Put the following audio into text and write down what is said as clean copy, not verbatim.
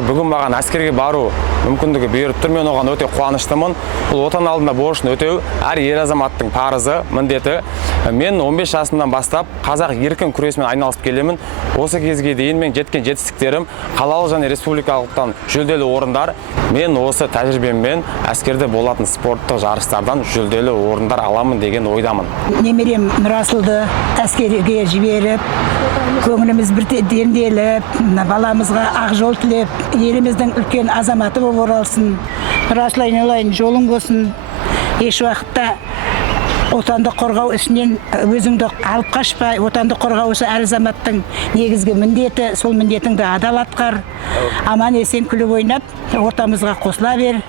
Бүгін маған әскерге бару мүмкіндігі беріп тұр. Мен оған өте қуаныштымын. Бұл отан алдында борышын өтеу әр ер азаматтың парызы, міндеті. Мен 15 жасымнан бастап қазақ еркін күресімен айналысып келемін. Осы кезге дейін мен жеткен жетістіктерім қалалық және республикалықтан жүлделі орындар. Мен осы тәжірибеммен әскерде болатын спорттық жарыстардан жүлделі орындар аламын деген ойдамын. Немерем Нұрасылды әскерге жіберіп, көңіліміз бір денделіп, баламызға ақ жол тілеп, еліміздің үлкен азаматы болып оралсын. Нұрасыл айналайын, жолың болсын. Еш уақытта отанды қорғау ісінен өзіңді алып қашпай, отанды қорғау ісі әр азаматтың негізгі міндеті, сол міндетіңді адал атқар. Аман есен күліп ойнап, ортамызға қосыла бер.